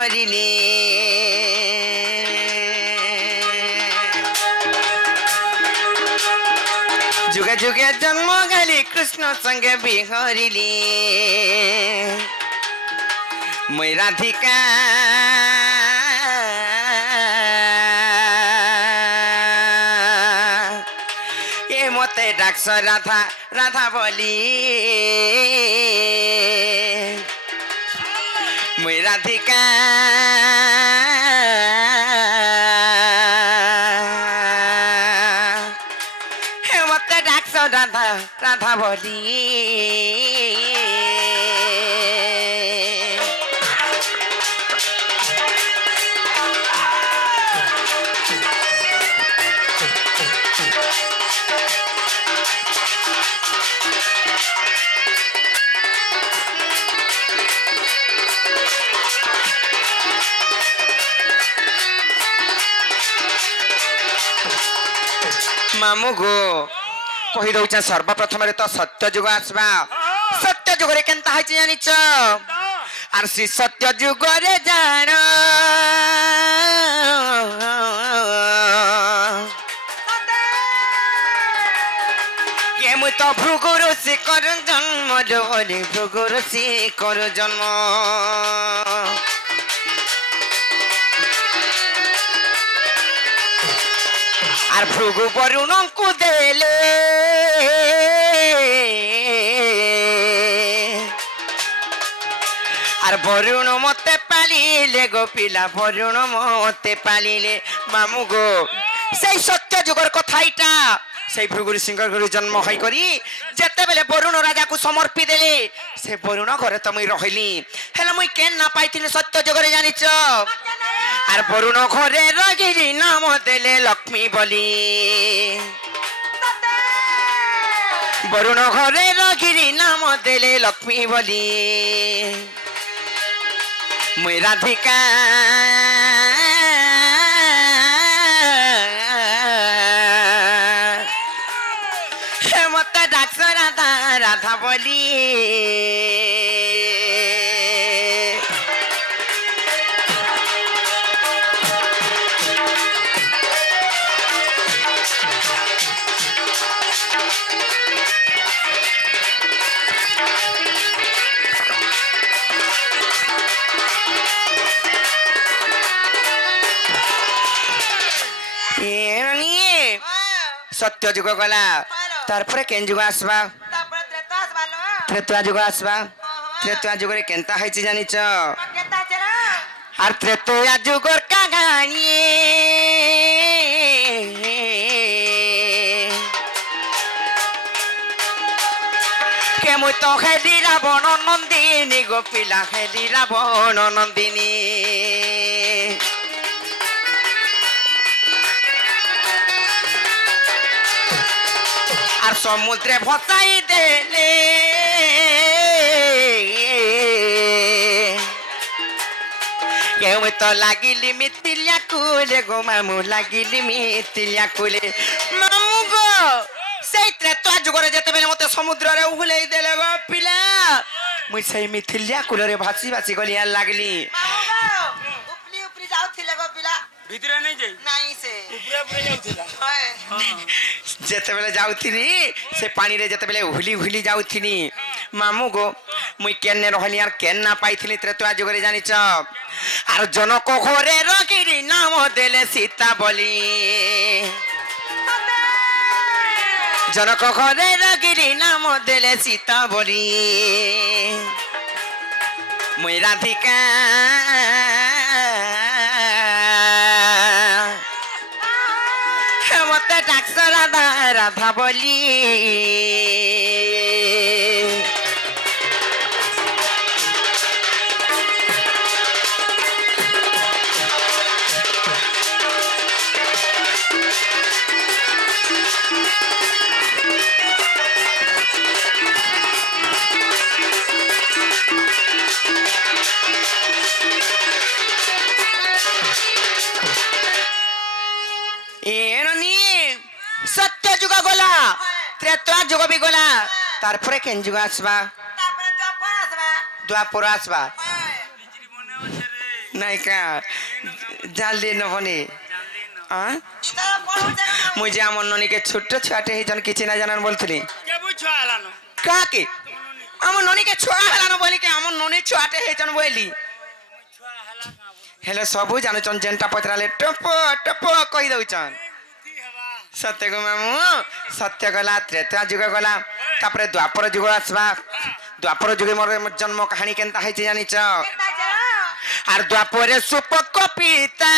হরিলে যুগে যুগে জন্ম গেলি কৃষ্ণ সঙ্গে বিহরিলি মই রাধিকা এ মতে ডাকছ রাধা রাধা বলি মই রাধিকা হে মতে ডাকছ রাধা রাধা বলি मामू गो कही दउछ सर्वप्रथम तो सत्य युग आसबा सत्य युग रे केनता हाइछ जानिछ आर श्री सत्य युग रे जान के मु तो भृगुरु से कर जन्म रे भृगुरु से कर जन्म আর ভৃগু বরুণଙ୍କୁ দেলে আর বরুণ মতে পালিলে গো পিলা বরুণ মতে পালিলে মামু গো সেই সত্য যুগর কথা এটা সেই ভৃগু সিংহ ঘরে জন্ম হই করি যেতেবেলে বরুণ রাজাকে সমর্পি দেলে সে বরুণ ঘরে তো মুই রহিলি হেলে মুই কেন না পাইଥିଲି সত্য যুগরে জানিছ আর বরুণ ঘরে রগিরি নাম দেলে লক্ষ্মী বলি বরুণ ঘরে রগিরি নাম দেলে লক্ষ্মী বলি মুই রাধিকা মতে ডাকছ রাধা রাধা বলি सत्य जुग गला तारपरे केन जुग आसबा त्रेता जुग आसबा त्रेता जुग रे केनता हाइछि जानिछ आर त्रेता जुगर कहानी के मु तो हेदी रावण नंदिनी गोपिला हेदी रावण नंदिनी আর সমুদ্রে ভসাই দেলে কেউ তো লাগিলি মিতিলিয়া কুলে গো মামু লাগিলি মিতিলিয়া কুলে মামু গো সেই ত্রেতা যুগরে যেতেবেলে মতে সমুদ্রে উহলেই দেলে গো পিলা মুই সেই মিতিলিয়া কুলরে ভাসি ভাসি গলি আর লাগলি উপলি উপলি যাউছিলে গো পিলা ভিতরে নাই যাই নাই সে উপরে উপরে যাউছিলা যেতেবেলে যাউথিনি সে পানিরে যেতেবেলে উহলি উহলি যাউথিনি মামু গো মুই কেনে রহলি আর কেন না পাইছিলি ত্রেতা যুগরে জানিছ আর জনক ঘরে রগিরি নাম দেলে সীতা বলি জনক ঘরে রগিরি নাম দেলে সীতা বলি মুই রাধিকা মতে ডাকছ রাধা রাধা বলি सत्य जुग गला त्रेता जुग भी गला तारपरे केन जुग आसबा তারপরে দ্বাপর আসবা द्वापर आसबा ନାଇଁ କା ଜାଣିଲି ନବନି ଆଁ ইতারা বড় জায়গা ମୁଁ ଯେ ଆମ ନନୀକେ ଛୋଟ ଛୁଆଟେ ହେଇଛନ୍ କିଛି ନା ଜାଣନ୍ ବୋଲଥିଲି কেবু ছুয়া হেলানো କାକେ ଆମ ନନୀକେ ଛୁଆ ହେଲାନ ବୋଲିକେ ଆମ ନନୀ ଛୁଆଟେ ହେଇଛନ୍ ବୋଇଲି ছুয়া হেলা না বুদ্ধি ହେଲେ ସବୁ ଜାଣୁଛନ୍ ଯେନ୍ଟା ପଚରାଲେ ଟପ ଟପ କହି ଦଉଛନ୍ হেবা ସତ୍ୟ କୁ ମାମୁଁ ସତ୍ୟ ଗଲା ତ୍ରେତା ଯୁଗ ଗଲା ତାପରେ ଦ୍ୱାପର ଯୁଗ ଆସିବା ଦ୍ୱାପର ଯୁগে ମୋର ଜନ୍ମ କାହାଣୀ କେନ୍ତା ହେଇଛି ଜାଣିଛ কেতা জানো আর দ্বাপরে সুপক পিতা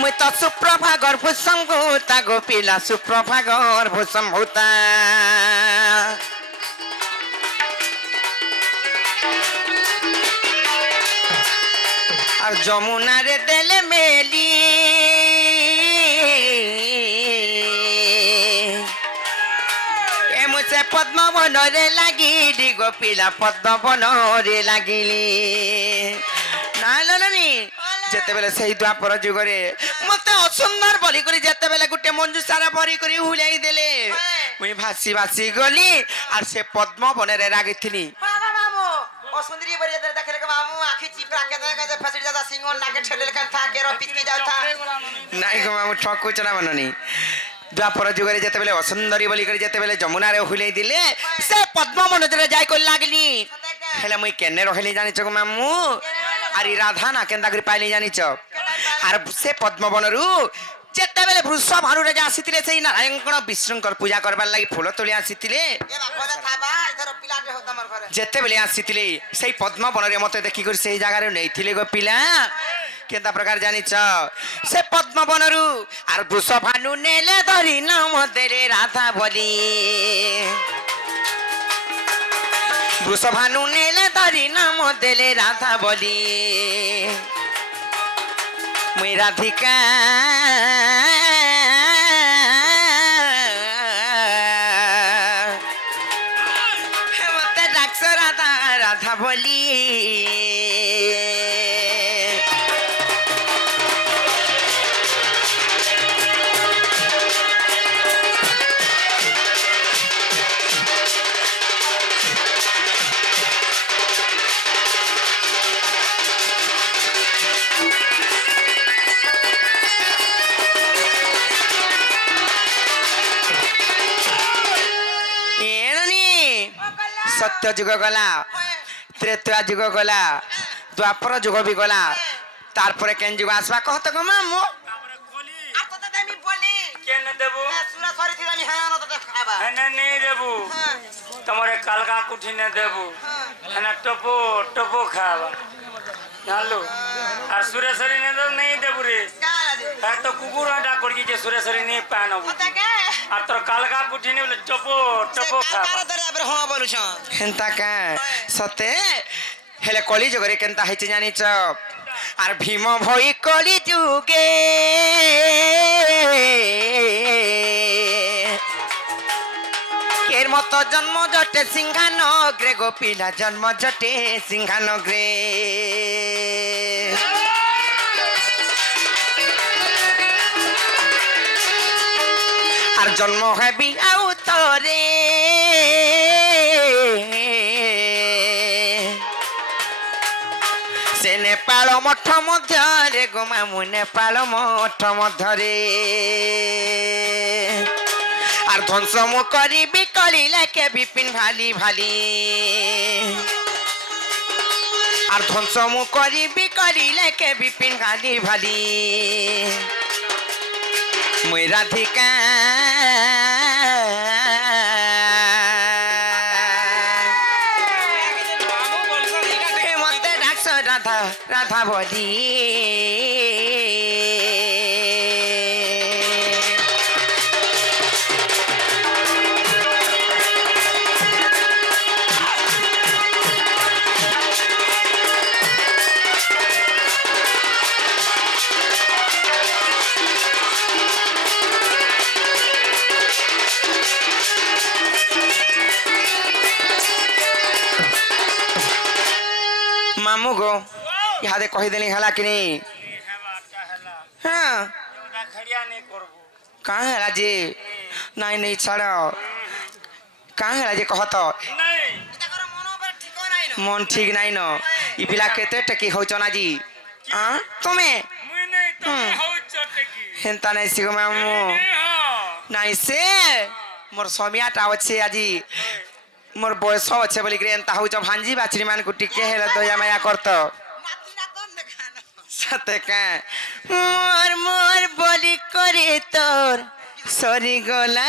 মুই তো সুপ্রভাগর ভূসম্ভূতা গোপিলা সুপ্রভাগর ভূসম্ভূতা আর যমুনারে দেলে মেলি এমুছে পদ্মবনরে লাগিলি গোপিলা পদ্মবনরে লাগিলি নানি যেতেবেলে সেই দ্বাপর যুগরে মতে অসুন্দর বলি করে যেতেবেলে গোটে মঞ্জু সারা ভরি করে হুলাই দেলে মুই ভাসি ভাসি গলি আর সে পদ্মবনের রাগিছিলি বাবা মামু ও সুন্দরী বড়িয়া দেখলে মামু আখি চিপরা কে দেখে ফেসিল দাদা সিংহ নাকে ঠেলে কান থাকে র পিটকে যাও থা নাই গো মামু ঠকুছ না মননি দ্বাপর যুগরে যেতেবেলে অসুন্দরী বলি করে যেতেবেলে যমুনারে হুলাই দিলে সে পদ্মবনরে যাই কই লাগলি হেলে মুই কেনে রহিলি জানিছ গো মামু আরে রাধা না কেন্দা করে পাইলি জানিছ আর সে পদ্মবনরু যেতেবেলে বৃষভানুরে যা আসিଥିଲେ সেই নারায়ণগণ বিষ্ণুঙ্কর পূজা করবার লাগি ফুল তোলি আসিଥିଲେ এ বাবা থাবা ইধর পিলাটে হোক আমার ঘরে যেতেবেলে আসিଥିଲେ সেই পদ্মবনরে মতে দেখি করে সেই জায়গারে নেইଥିଲେ গো পিলা কেন্দা প্রকার জানিছ সে পদ্মবনরু আর বৃষভানু নেলে ধরি নাম দেরে রাধা বলি বৃষভানু নেলে ধরি নাম দেলে রাধা বলি মুই রাধিকা মতে ডাকছ রাধা রাধা বলি সত্য যুগ গলা ত্রেতা যুগ গলা দ্বাপর যুগ বি গলা তারপরে কেন যুগ আসবা কহত গো মামু তারপরে কলি আর তো দাদা আমি বলি কেন দেবু সুরা সরি থিলা আমি হ্যাঁ না তো খাবা হেনে নেই দেবু হ্যাঁ তোমারে কালকা কুঠি নে দেবু হেনে টপো টপো খাবা জানলো আর সুরেশ্বরী নে তো নেই দেবু রে কাজ তার তো কুকুর আটা করি যে সুরেশ্বরী নেই পানবু ওটাকে আর তোর কালকা কুঠি নে বলে টপো টপো খাবা কার ধরে আবার হ্যাঁ বলুছ হেন্তা কা সতে হেলে কলি যুগরে কেনতা হইছে জানিছ আর ভীম ভই কলি যুগে এর মতো জন্ম জটে সিংহানগ্রে গোপিলা জন্ম জটে সিংহানগ্রে আর জন্ম হেবি আউ তরে সে নেপাল মঠ মধ্যে গো মামু নেপাল মঠ মধ্যে আর ধ্বংস মু করিবি কলিলে কে বিপিন ভালি ভালি আর ধ্বংস মু করিবি কলিলে কে বিপিন ভালি ভালি মুই রাধিকা মতে ডাকছ রাধা রাধা বলি মামু গো ইহাদে কহিদেলি হেলা কি নেই হেবাটা হেলা হ্যাঁ ওটা খড়িয়া নেই করবো কাঁ হেলা যে নাই নেই ছাড় କାଁ ହେଲା ଯେ କହ ତ ନାଇଁ ତାଙ୍କର ମନ ଉପରେ ଠିକ ନାହିଁ ନ ମନ ଠିକ ନାଇଁ ନ ଇ ପିଲା କେତେ ଟେକି ହଉଛନ୍ ଆଜି ତୁମେ ମୁଇଁ ନାଇଁ ତମେ ହଉଛ ଟେକି ହେନ୍ତା ନାଇଁ ଶିଖ ମାମୁ ନାଇଁ ସେ মোর সমিয়াটা আছে আজি মোর বয়স আছে বলি করে এন্তা হউছ ভাঞ্জি বাছরি মানকু টিকে হেলে দয়া মায়া করত নাতি না তোর দেখান সতে কা মোর মোর বলি করে তোর সরি গলা